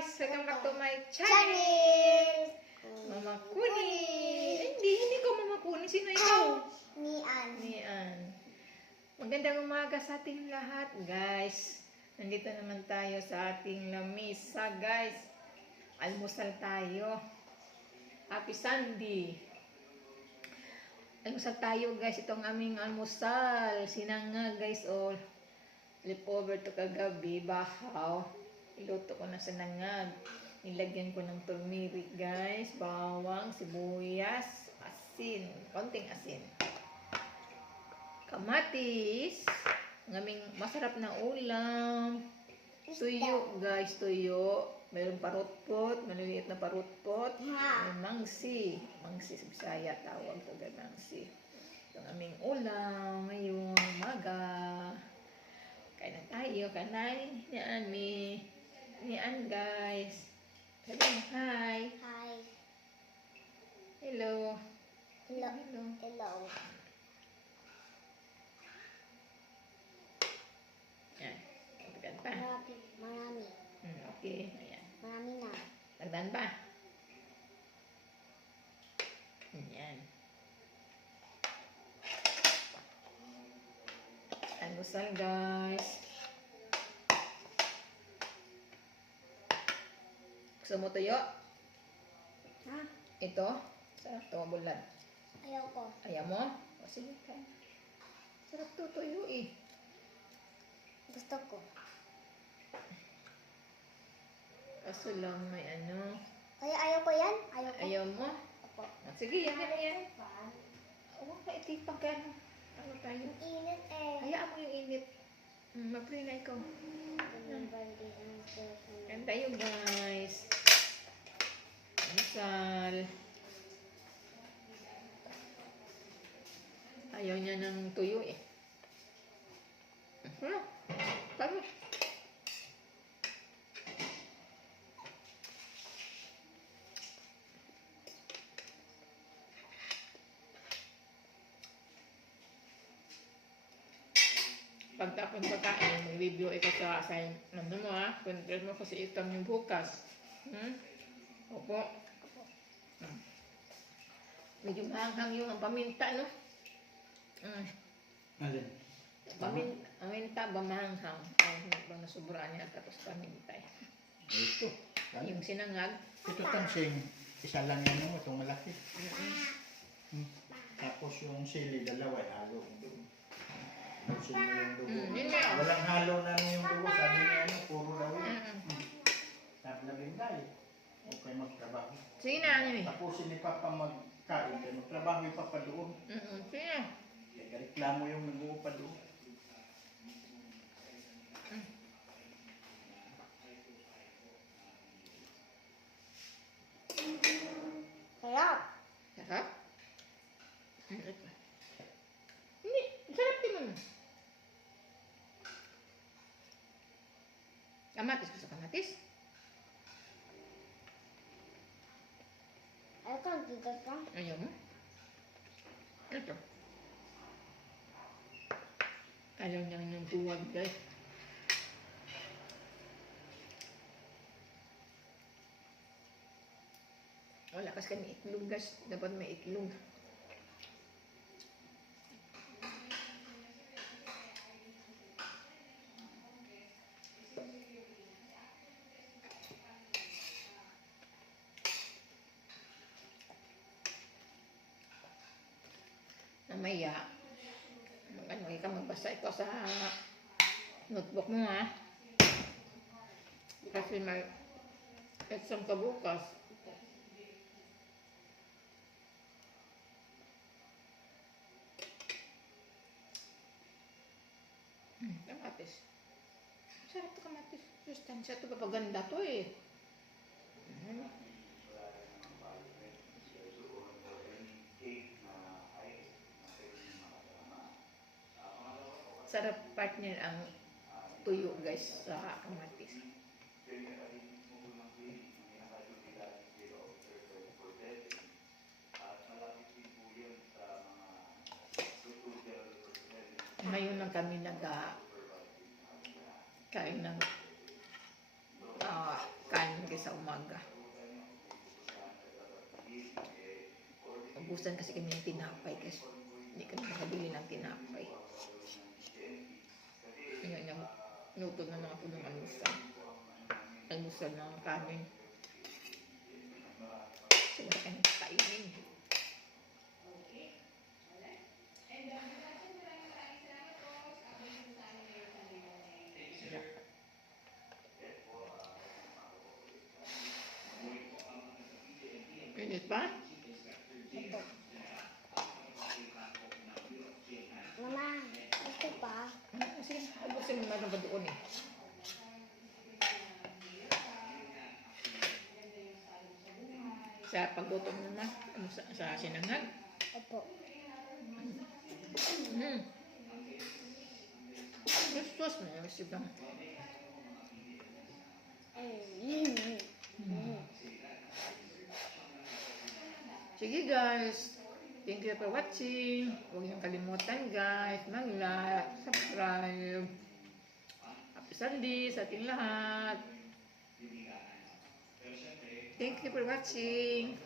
guys! Welcome back to my channel! Mama Kuni! Hindi ko Mama Kuni. Sino ikaw? Nian. Magandang umaga sa ating lahat, guys. Nandito naman tayo sa ating lamesa, guys. Almusal tayo. Happy Sunday! Almusal tayo, guys. Itong aming almusal. Sinangag, guys, all. Leftover to kagabi, bahaw. Iluto ko na sa nangag. Nilagyan ko ng turmeric, guys. Bawang, sibuyas, asin. Konting asin. Kamatis. Ng aming masarap na ulam. Tuyo, guys. Tuyo. Mayroong parutpot. Maliliit na parutpot. May mangsi. Mangsi sa Bisaya. Tawag ko ga mangsi. Itong aming ulam. Ngayong umaga. Kain na tayo. Kanay. Nian, guys. Sabi mo, hi. Hi. Hello. Hello. Hello. Hello. Yan. Tagdan pa. Marami. Okay. Ayan. Marami na. Tagdan pa. Yan. Almusal, guys. Gusto mo tuyo? Ha? Ito? Sarap to, bulan. Ayoko. Ayaw mo? O, sige ka. Sarap to, tuyo eh. Gusto ko. Kaso lang may ano. Kaya ayoko yan? Ayoko. Ayaw mo? Opo. O, sige, yan. Huwag ka itipag ka. Ano tayo? Init eh. Hayaan mo yung init. Mag-pray na ikaw. Kain tayo, guys. Almusal. Ayaw niya ng tuyo eh. Paano? Pagtapon pagkain, mag-review ikaw sa assignment mo ha. Control mo kasi itam yung bukas. Opo. Medyo mahanghang yung paminta, no? Alin? Paminta ba mahanghang? Ay, hindi ba nasubraan niya tapos paminta eh. Ito. Yung sinangag. Ito tansing. Isa lang yan mo. Itong malaki. Tapos yung sili, dalawa. Halo. Gusto mo yung dugo. Walang halo na yung dugo. Sabi niya ano, puro daw yun. Sabi na bingay. Okay magtrabaho. Sige na, ano eh. Tapusin ni Papa magkain. Kaya magtrabaho yung Papa doon. Sige na. Kaya reklamo yung nag-uupa doon. Sarap. Sarap? Hindi, sarap din mo. Kamatis, gusto kamatis? Ayoko ang tigas ka. Ayaw mo? Ito. Ayaw niya ng tuwag, guys. Wala kasi kami itlog, guys. Dapat may itlog. Mamaya, ano ka magbasa ito sa notebook mo ha. Kasi may exam ka bukas. Kamatis. Sarap to kamatis. Sustansya to, papaganda to eh. Sarap partner ang tuyo, guys, sa kamatis. Ngayon lang kami nag-kain ng kain sa umaga. Ubusan kasi kami ng tinapay kasi hindi kami makabili ng tinapay. Ngayon, luto na mga punong almusal. Almusal ng kanin. So, wala kayong kainin. Init pa? Mama, gusto pa? Sige, ubusin mo na ba doon eh. Sa pagluto mo naman, sa sinangag. Opo. Gusto mo yung sibang. Sige guys, thank you for watching. Huwag niyong kalimutan guys, mag-like, subscribe. Happy Sunday sa ating lahat. Thank you for watching.